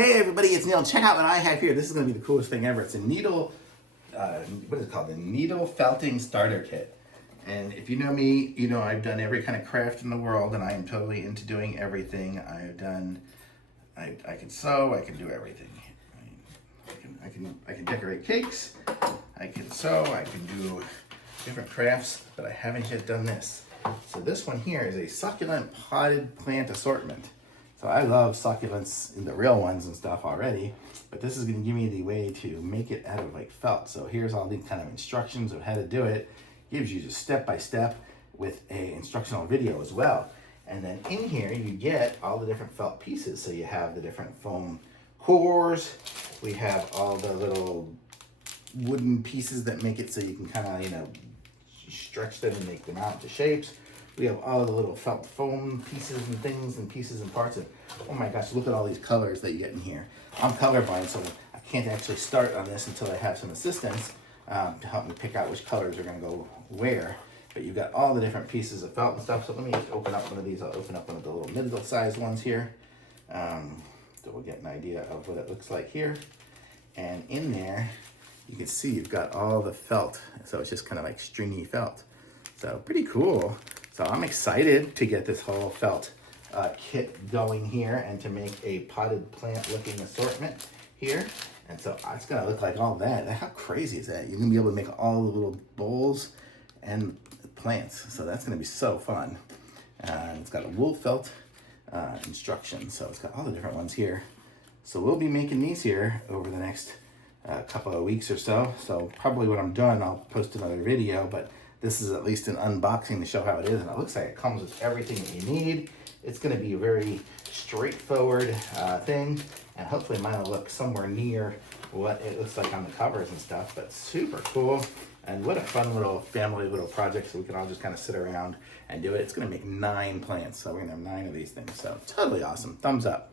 Hey everybody, it's Neil. Check out what I have here. This is going to be the coolest thing ever. It's a needle, what is it called? The needle felting starter kit. And if you know me, you know I've done every kind of craft in the world, and I am totally into doing everything. I've done, I can sew, I can do everything. I can decorate cakes, I can sew, I can do different crafts, but I haven't yet done this. So this one here is a succulent potted plant assortment. So I love succulents in the real ones and stuff already, but this is going to give me the way to make it out of like felt. So here's all the kind of instructions of how to do it. Gives you just step by step with a instructional video as well. And then in here you get all the different felt pieces. So you have the different foam cores. We have all the little wooden pieces that make it so you can kind of, you know, stretch them and make them out into shapes. We have all the little felt foam pieces and things and pieces and parts. And oh my gosh, look at all these colors that you get in here. I'm colorblind, so I can't actually start on this until I have some assistance to help me pick out which colors are going to go where. But you've got all the different pieces of felt and stuff. So let me just open up one of these. I'll open up one of the little middle-sized ones here. So we'll get an idea of what it looks like here. And in there, you can see you've got all the felt. So it's just kind of like stringy felt. So pretty cool. So I'm excited to get this whole felt kit going here and to make a potted plant looking assortment here. And so it's gonna look like all that. How crazy is that? You're gonna be able to make all the little bowls and plants. So that's gonna be so fun. It's got a wool felt instruction. So it's got all the different ones here. So we'll be making these here over the next couple of weeks or so. So probably when I'm done, I'll post another video, but this is at least an unboxing to show how it is, and it looks like it comes with everything that you need. It's going to be a very straightforward thing, and hopefully mine will look somewhere near what it looks like on the covers and stuff, but super cool. And what a fun little family little project, so we can all just kind of sit around and do it. It's going to make 9 plants, so we're going to have 9 of these things, so totally awesome. Thumbs up.